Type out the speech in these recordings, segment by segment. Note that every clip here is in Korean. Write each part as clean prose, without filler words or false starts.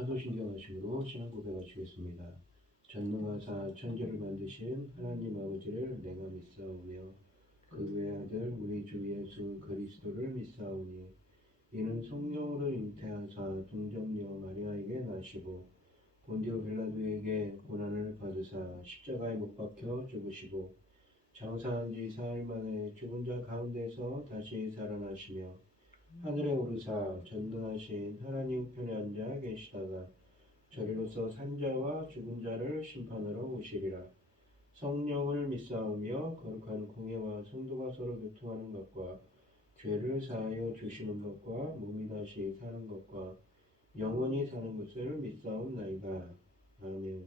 사도신경하심으로 신앙 고백하시겠습니다. 전능하사 천지를 만드신 하나님 아버지를 내가 믿사오며 그 외아들 우리 주 예수 그리스도를 믿사오니 이는 성령으로 잉태하사 동정녀 마리아에게 나시고 본디오 빌라도에게 고난을 받으사 십자가에 못 박혀 죽으시고 장사한 지 사흘 만에 죽은 자 가운데서 다시 살아나시며 하늘에 오르사 전능하신 하나님 우편에 앉아 계시다가 저리로서 산자와 죽은 자를 심판하러 오시리라. 성령을 믿사오며 거룩한 공예와 성도가 서로 교통하는 것과 죄를 사하여 주시는 것과 몸이 다시 사는 것과 영원히 사는 것을 믿사옵나이다. 아멘.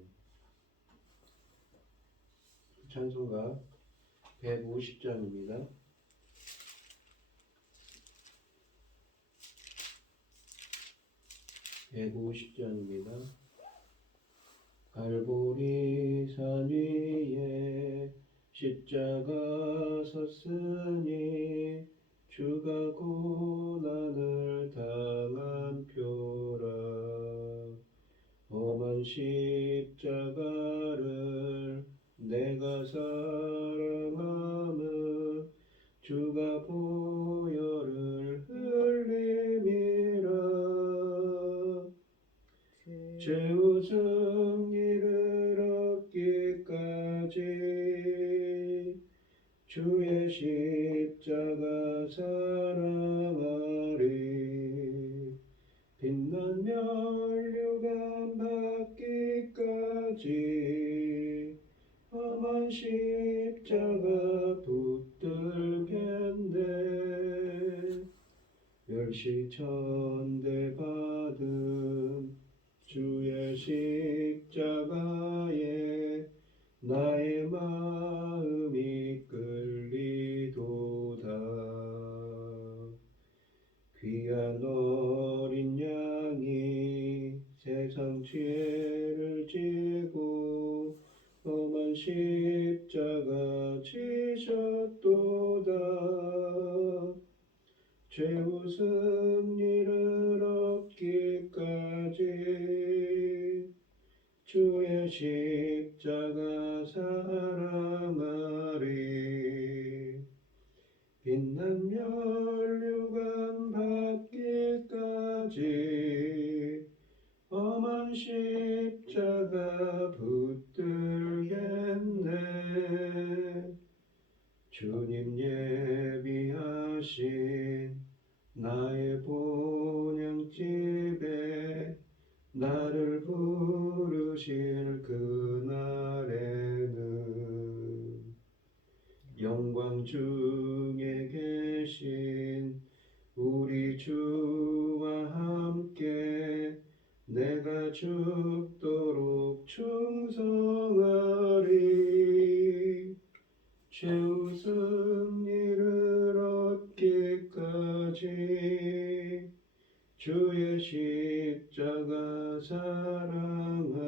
찬송가 150장입니다. 150장입니다. 갈보리 산 위에 십자가 섰으니 주가 고난을 당한 표라. 험한 십자가를 내가 사랑함은 주가 보혈을 흘림이라. 최후 승리를 얻기까지 주의 십자가 사랑하리. 빛난 면류관 받기까지 험한 십자가 붙들겠네. 멸시천대 받은 주의 십자가에 나의 마음이 끌리도다. 귀한 어린 양이 세상 죄를 지고 험한 십자가 지셨도다. 최후 승리를 얻기까지 주의 십자가 사랑하리. 빛난 면류관 받기까지 험한 십자가 붙들겠네. 주님 예비하신 나의 본향집에 나를 부르실 그날에는 영광 중에 계신 우리 주와 함께 내가 죽도록 충성하리. 최후 승리를 얻기까지 주의 십자가 사랑하리.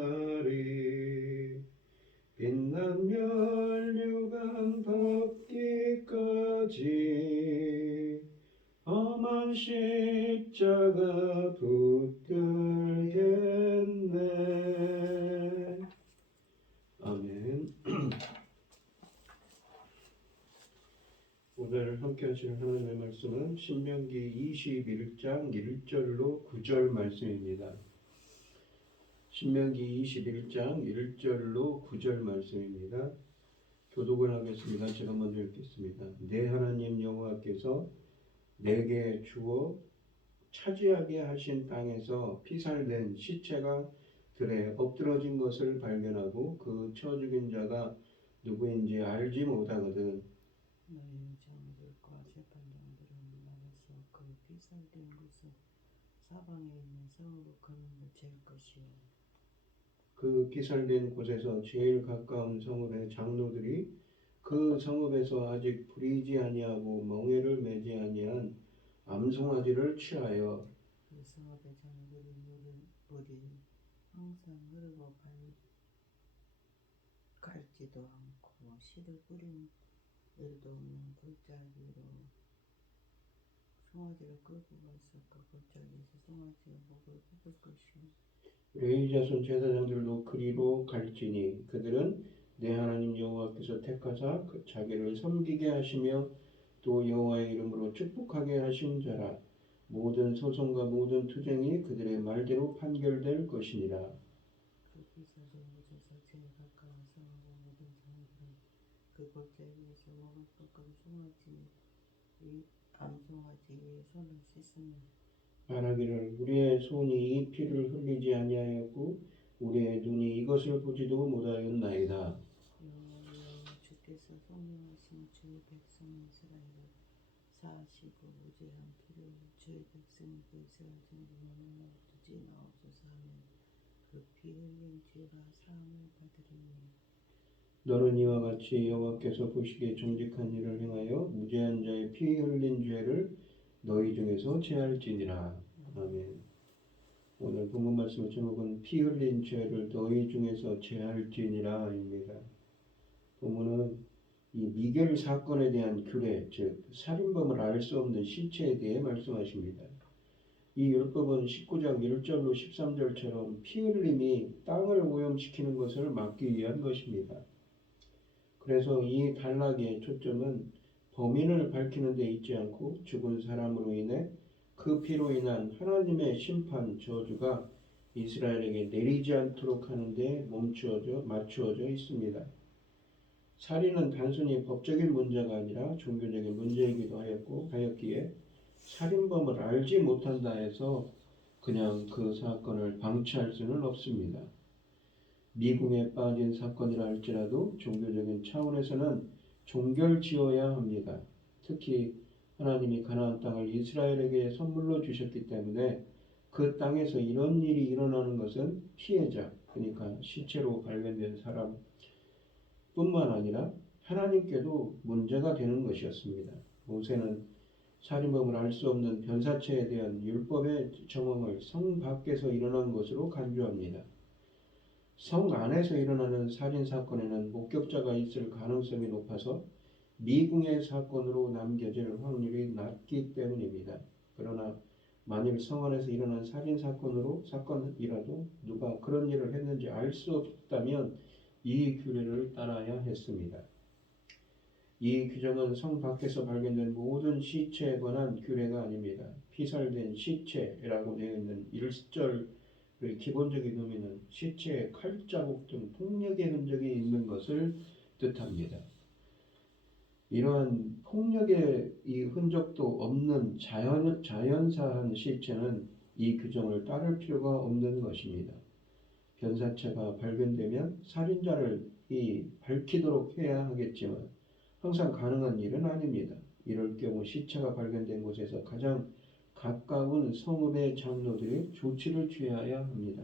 빛난 면류관 받기까지 험한 십자가 붙들겠네. 아멘. 오늘 함께 하시는 하나님의 말씀은 신명기 21장 1절로 9절 말씀입니다. 신명기 21장 1절로 9절 말씀입니다. 교독을 하겠습니다. 제가 먼저 읽겠습니다. 내 하나님 여호와께서 내게 주어 차지하게 하신 땅에서 피살된 시체가 들에 엎드러진 것을 발견하고 그 쳐 죽인 자가 누구인지 알지 못하거든. 너희 장들과 재판장들은 나가서 그 피살된 곳을 사방에 있는 성으로 그놈을 잴 것이요. 그 피살된 곳에서 제일 가까운 성읍의 장로들이 그 성읍에서 아직 부리지 아니하고 멍에를 매지 아니한 암송아지를 취하여 그 성읍의 장들이 물이 항상 흐르고 갈지도 않고 씨를 뿌린 일도 없는 골짜기로 송아지를 끌고 가서 그 골짜기에서 송아지의 목을 뽑을 것이요. 레위 자손 제사장들도 그리로 갈지니 그들은 내 하나님 여호와께서 택하사 자기를 섬기게 하시며 또 여호와의 이름으로 축복하게 하신 자라. 모든 소송과 모든 투쟁이 그들의 말대로 판결될 것이니라. 그 비서도 무죄서 제일 가까워서 모든 사람들은 그 골짜기 위에서 먹을 것과 암송아지 위에 손을 씻으며 말하기를 우리의 손이 이 피를 흘리지 아니하였고 우리의 눈이 이것을 보지도 못하였나이다. 여호와 주께서 성령하신 주의 백성 이스라엘을 사하시고 무죄한 피를 주의 백성 그 이스라엘 중에서 두지 마옵소서 하면 그 피 흘린 죄가 사함을 받으리니 너는 이와 같이 여호와께서 보시기에 정직한 일을 행하여 무죄한 자의 피 흘린 죄를 너희 중에서 제할지니라. 아멘. 오늘 본문 말씀의 제목은 피 흘린 죄를 너희 중에서 제할지니라입니다. 본문은 이 미겔 사건에 대한 규례, 즉 살인범을 알 수 없는 시체에 대해 말씀하십니다. 이 율법은 19장 1절로 13절처럼 피 흘림이 땅을 오염시키는 것을 막기 위한 것입니다. 그래서 이 단락의 초점은 범인을 밝히는 데 있지 않고 죽은 사람으로 인해 그 피로 인한 하나님의 심판, 저주가 이스라엘에게 내리지 않도록 하는 데 맞추어져 있습니다. 살인은 단순히 법적인 문제가 아니라 종교적인 문제이기도 하였기에 살인범을 알지 못한다 해서 그냥 그 사건을 방치할 수는 없습니다. 미궁에 빠진 사건이라 할지라도 종교적인 차원에서는 종결지어야 합니다. 특히 하나님이 가나안 땅을 이스라엘에게 선물로 주셨기 때문에 그 땅에서 이런 일이 일어나는 것은 피해자, 그러니까 시체로 발견된 사람 뿐만 아니라 하나님께도 문제가 되는 것이었습니다. 모세는 살인범을 알 수 없는 변사체에 대한 율법의 정황을 성 밖에서 일어난 것으로 간주합니다. 성 안에서 일어나는 살인사건에는 목격자가 있을 가능성이 높아서 미궁의 사건으로 남겨질 확률이 낮기 때문입니다. 그러나 만일 성 안에서 일어난 사건이라도 누가 그런 일을 했는지 알 수 없다면 이 규례를 따라야 했습니다. 이 규정은 성 밖에서 발견된 모든 시체에 관한 규례가 아닙니다. 피살된 시체라고 되어 있는 1절의 기본적인 의미는 시체에 칼자국 등 폭력의 흔적이 있는 것을 뜻합니다. 이러한 폭력의 이 흔적도 없는 자연사한 시체는 이 규정을 따를 필요가 없는 것입니다. 변사체가 발견되면 살인자를 밝히도록 해야 하겠지만 항상 가능한 일은 아닙니다. 이럴 경우 시체가 발견된 곳에서 가장 가까운 성읍의 장로들이 조치를 취해야 합니다.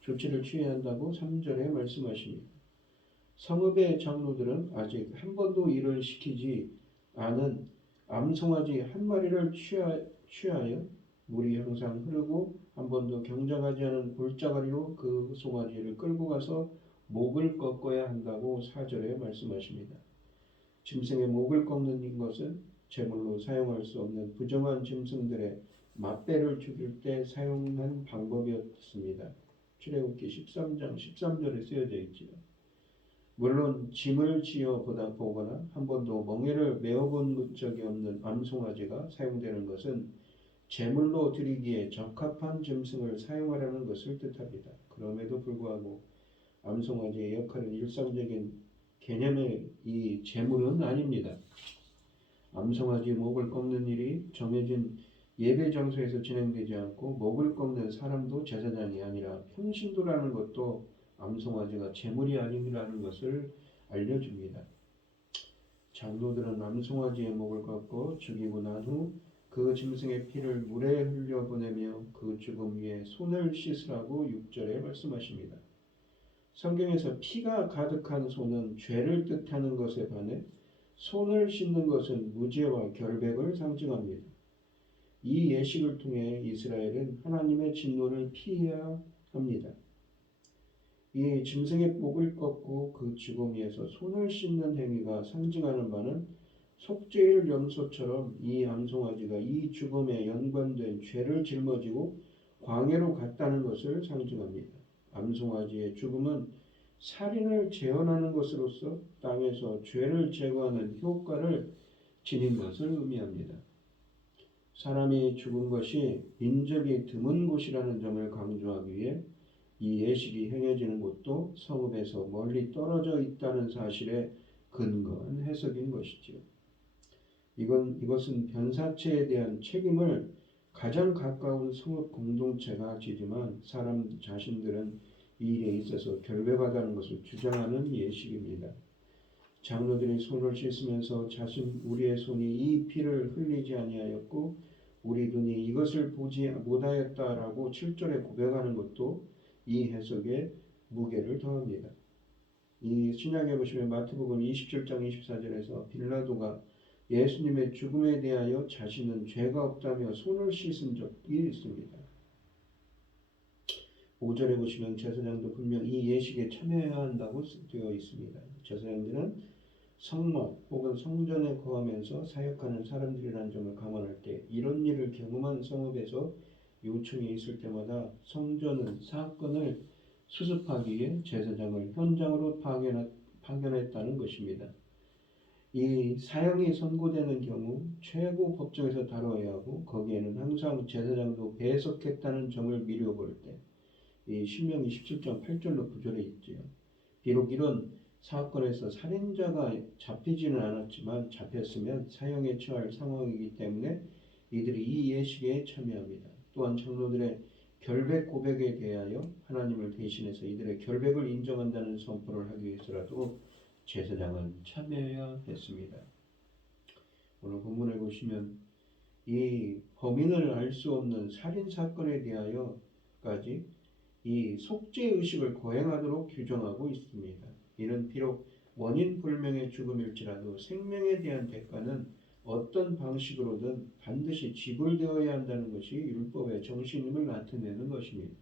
조치를 취해야 한다고 3절에 말씀하십니다. 성읍의 장로들은 아직 한 번도 일을 시키지 않은 암송아지 한 마리를 취하여 물이 항상 흐르고 한 번도 경작하지 않은 골짜기로 그 송아지를 끌고 가서 목을 꺾어야 한다고 4절에 말씀하십니다. 짐승의 목을 꺾는 것은 제물로 사용할 수 없는 부정한 짐승들의 맛배를 죽일 때 사용한 방법이었습니다. 출애굽기 13장 13절에 쓰여져 있지요. 물론 짐을 지어 보거나 한 번도 멍에를 메어본 적이 없는 암송아지가 사용되는 것은 제물로 드리기에 적합한 짐승을 사용하라는 것을 뜻합니다. 그럼에도 불구하고 암송아지의 역할은 일상적인 개념의 이 제물은 아닙니다. 암송아지 목을 꺾는 일이 정해진 예배 장소에서 진행되지 않고 목을 꺾는 사람도 제사장이 아니라 평신도라는 것도 암송아지가 제물이 아니라는 것을 알려줍니다. 장로들은 암송아지의 목을 꺾고 죽이고 난 후 그 짐승의 피를 물에 흘려보내며 그 죽음 위에 손을 씻으라고 6절에 말씀하십니다. 성경에서 피가 가득한 손은 죄를 뜻하는 것에 반해 손을 씻는 것은 무죄와 결백을 상징합니다. 이 예식을 통해 이스라엘은 하나님의 진노를 피해야 합니다. 이 짐승의 목을 꺾고 그 죽음 위에서 손을 씻는 행위가 상징하는 바는 속죄일 염소처럼 이 암송아지가 이 죽음에 연관된 죄를 짊어지고 광해로 갔다는 것을 상징합니다. 암송아지의 죽음은 살인을 재현하는 것으로서 땅에서 죄를 제거하는 효과를 지닌 것을 의미합니다. 사람이 죽은 것이 인적이 드문 곳이라는 점을 강조하기 위해 이 예식이 행해지는 곳도 성읍에서 멀리 떨어져 있다는 사실에 근거한 해석인 것이지요. 이것은 변사체에 대한 책임을 가장 가까운 성읍 공동체가 지지만 사람 자신들은 이 일에 있어서 결백하다는 것을 주장하는 예식입니다. 장로들이 손을 씻으면서 우리의 손이 이 피를 흘리지 아니하였고 우리 눈이 이것을 보지 못하였다라고 7절에 고백하는 것도 이 해석에 무게를 더합니다. 이 신약에 보시면 마태복음 27장 24절에서 빌라도가 예수님의 죽음에 대하여 자신은 죄가 없다며 손을 씻은 적이 있습니다. 5절에 보시면 제사장도 분명 이 예식에 참여해야 한다고 되어 있습니다. 제사장들은 성막 혹은 성전에 거하면서 사역하는 사람들이라는 점을 감안할 때 이런 일을 경험한 성읍에서 요청이 있을 때마다 성전은 사건을 수습하기 위해 제사장을 현장으로 파견했다는 것입니다. 이 사형이 선고되는 경우 최고 법정에서 다뤄야 하고 거기에는 항상 제사장도 배석했다는 점을 미루어볼 때 이 신명기 17장 8절로 9절에 있지요. 비록 이런 사건에서 살인자가 잡히지는 않았지만 잡혔으면 사형에 처할 상황이기 때문에 이들이 이 예식에 참여합니다. 또한 장로들의 결백 고백에 대하여 하나님을 대신해서 이들의 결백을 인정한다는 선포를 하기 위해서라도 제사장은 참여해야 했습니다. 오늘 본문에 보시면 이 범인을 알 수 없는 살인 사건에 대하여까지 이 속죄 의식을 거행하도록 규정하고 있습니다. 이는 비록 원인 불명의 죽음일지라도 생명에 대한 대가는 어떤 방식으로든 반드시 지불되어야 한다는 것이 율법의 정신임을 나타내는 것입니다.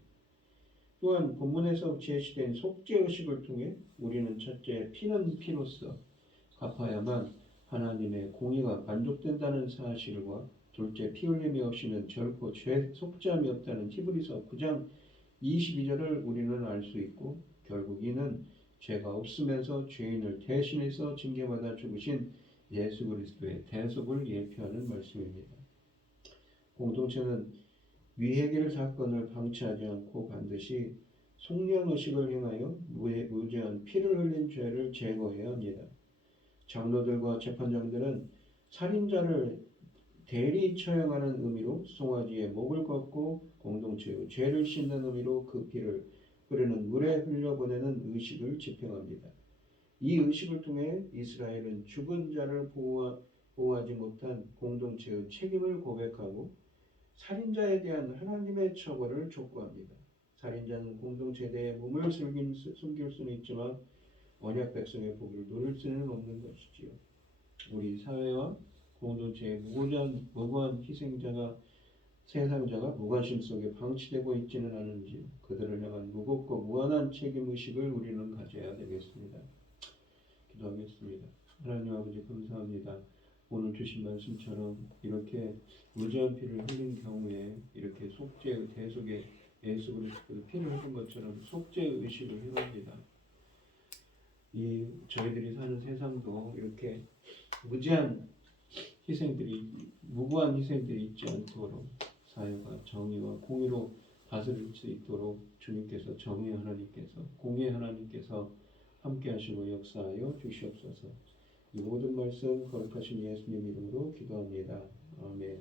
또한 본문에서 제시된 속죄 의식을 통해 우리는 첫째 피는 피로서 갚아야만 하나님의 공의가 만족된다는 사실과 둘째 피 흘림이 없이는 결코 죄 속죄함이 없다는 히브리서 9장 22절을 우리는 알 수 있고 결국 이는 죄가 없으면서 죄인을 대신해서 징계받아 죽으신 예수 그리스도의 대속을 예표하는 말씀입니다. 공동체는 위해결 사건을 방치하지 않고 반드시 속량의식을 행하여 무죄한 피를 흘린 죄를 제거해야 합니다. 장로들과 재판장들은 살인자를 대리 처형하는 의미로 송아지의 목을 걷고 공동체의 죄를 씻는 의미로 그 피를 흐르는 물에 흘려보내는 의식을 집행합니다. 이 의식을 통해 이스라엘은 죽은 자를 보호하지 못한 공동체의 책임을 고백하고 살인자에 대한 하나님의 처벌을 촉구합니다. 살인자는 공동체 내에 몸을 숨길 수는 있지만 언약 백성의 복을 누릴 수는 없는 것이지요. 우리 사회와 공동체의 무고한 희생자가 세상자가 무관심 속에 방치되고 있지는 않은지 그들을 향한 무겁고 무한한 책임의식을 우리는 가져야 되겠습니다. 기도하겠습니다. 하나님 아버지 감사합니다. 오늘 주신 말씀처럼 이렇게 무죄한 피를 흘린 경우에 이렇게 속죄의 대속에 예수 그리스도의 피를 흘린 것처럼 속죄의 의식을 해봅니다. 이 저희들이 사는 세상도 이렇게 무제한 희생들이 무고한 희생들이 있지 않도록 사회가 정의와 공의로 다스릴 수 있도록 주님께서 정의 하나님께서 공의 하나님께서 함께 하시고 역사하여 주시옵소서. 이 모든 말씀 거룩하신 예수님 이름으로 기도합니다. 아멘.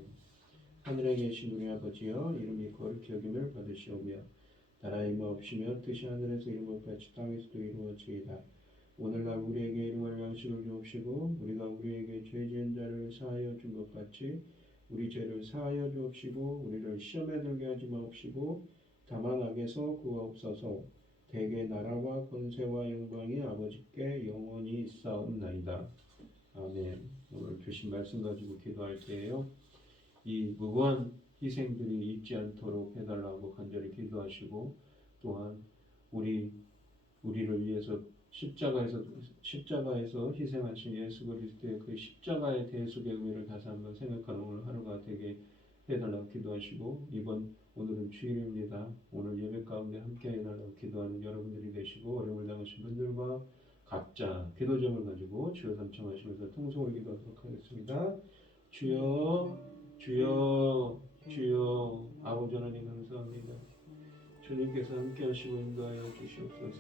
하늘에 계신 우리 아버지여 이름이 거룩히 여김을 받으시오며 나라의 마옵시며 뜻이 하늘에서 이루어진 것 같이 땅에서도 이루어지이다. 오늘날 우리에게 일용할 양식을 주옵시고 우리가 우리에게 죄 지은 자를 사하여 준 것 같이 우리 죄를 사하여 주옵시고 우리를 시험에 들게 하지 마옵시고 다만 악에서 구하옵소서. 대개 나라와 권세와 영광이 아버지께 영원히 있사옵나이다. 아멘. 오늘 주신 말씀 가지고 기도할 때에요. 이 무고한 희생들이 있지 않도록 해달라고 간절히 기도하시고 또한 우리를 위해서 십자가에서 희생하신 예수 그리스도의 그 십자가의 대속의 의미를 다시 한번 생각하는 오늘 하루가 되게 해달라고 기도하시고 이번 오늘은 주일입니다. 오늘 예배 가운데 함께 나눠 기도하는 여러분들이 계시고 어려움을 당하신 분들과 각자 기도 제목을 가지고 주여 삼청하시면서 통성을 기도하도록 하겠습니다. 주여 주여 주여 아버지 하나님 감사합니다. 주님께서 함께 하시고 인도하여 주시옵소서.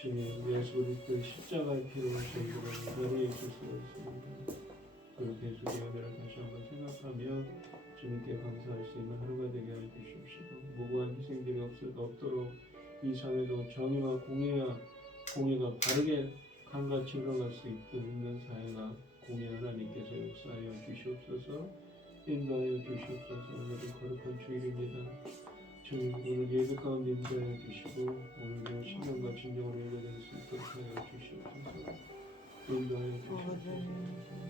주님 예수 그리스도의 십자가의 피로 저희들을 자리해 줄 수가 있습니다. 그 배수 계획을 다시 한번 생각하며 주님께 감사할 수 있는 하루가 되게 하여 주시옵시고 무고한 희생들이 없도록 이 삶에도 정의와 공의가 바르게 한같이 흘러갈 수 있는 사회가 공의 하나님께서 역사하여 주시옵소서. 인도하여 주시옵소서. 오늘은 거룩한 주일입니다. 주님 오늘 예배 가운데 인도하여 주시고 오늘도 신령과 진정으로 예배될 수 있도록 하여 주시옵소서. 인도하여 주시옵소서.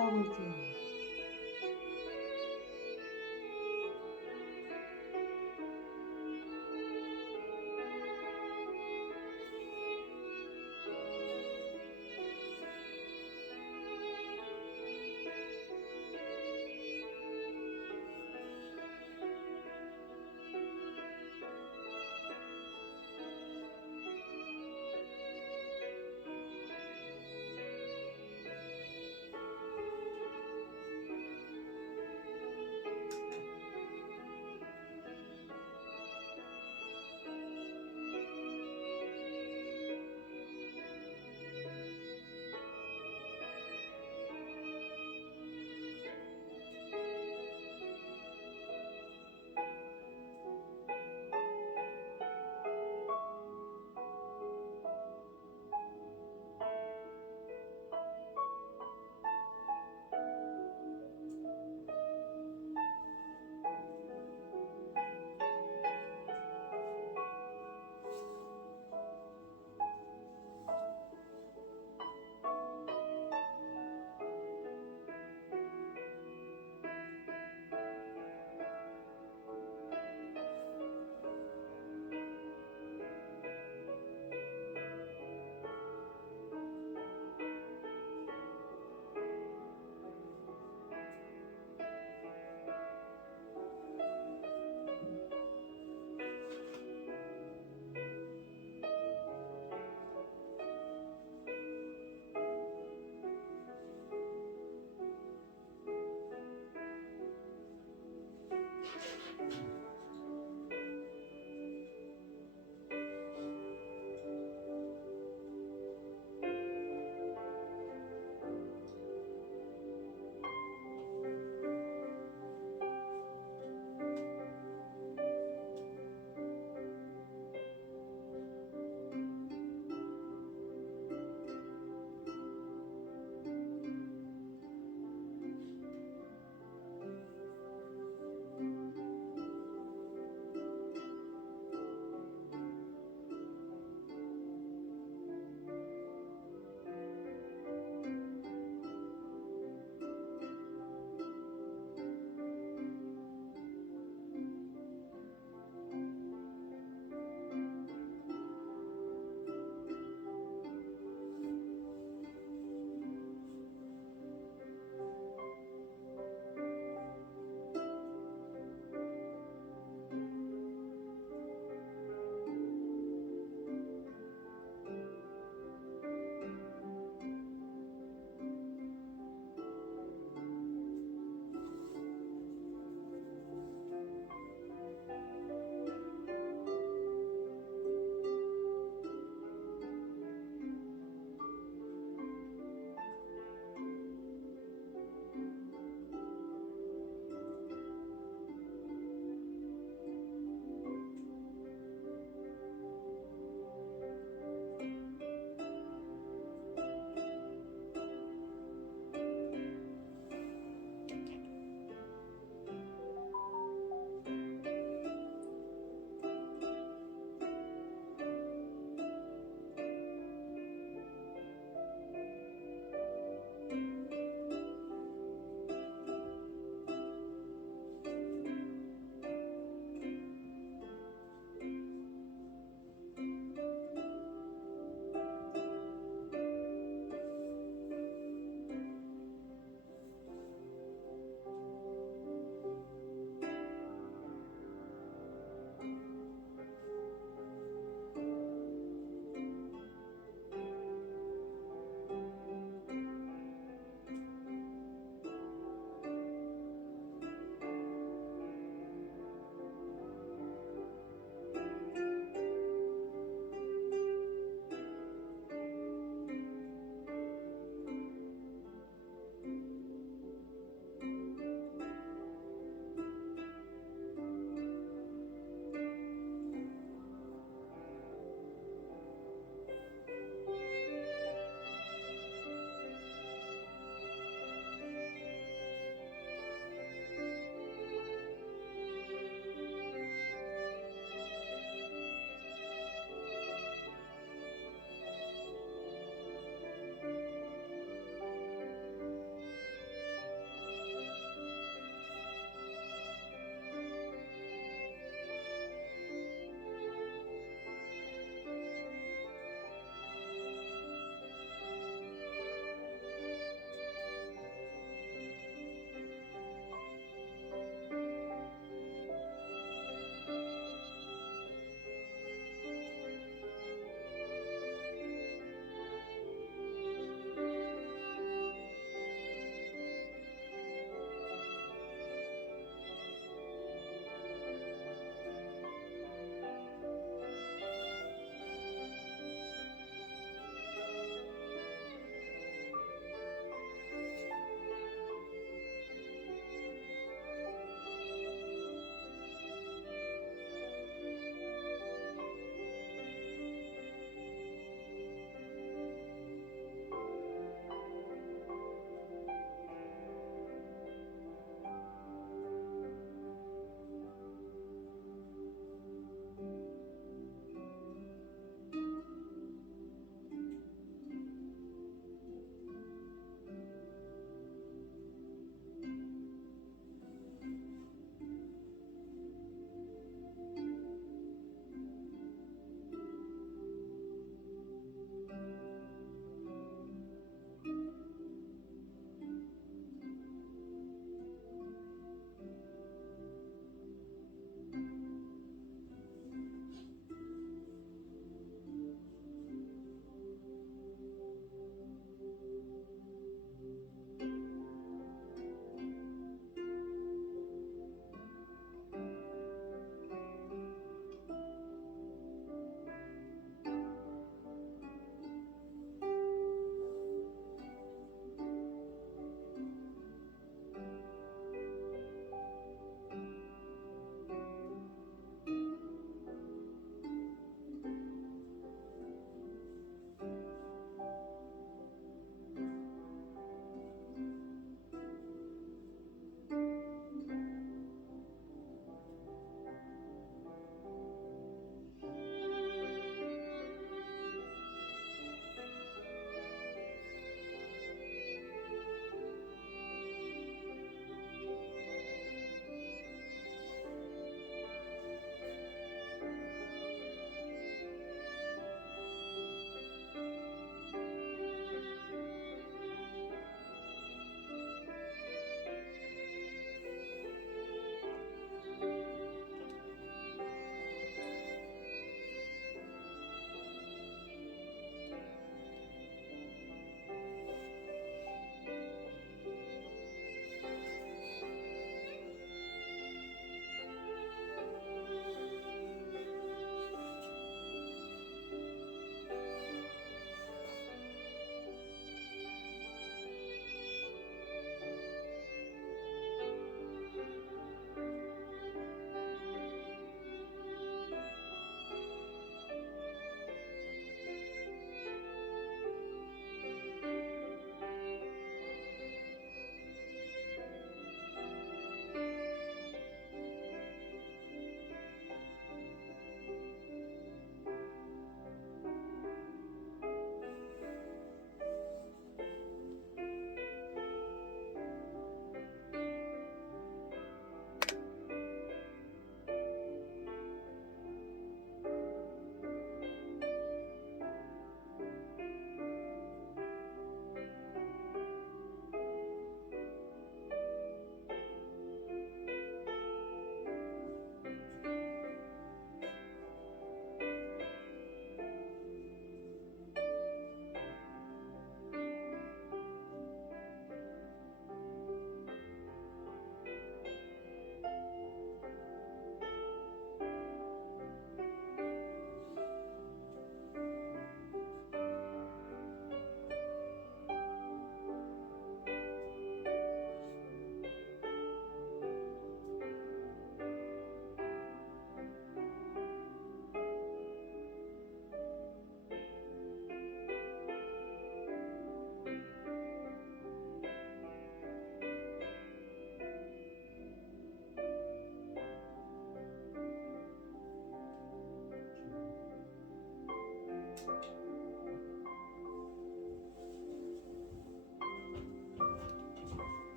아버지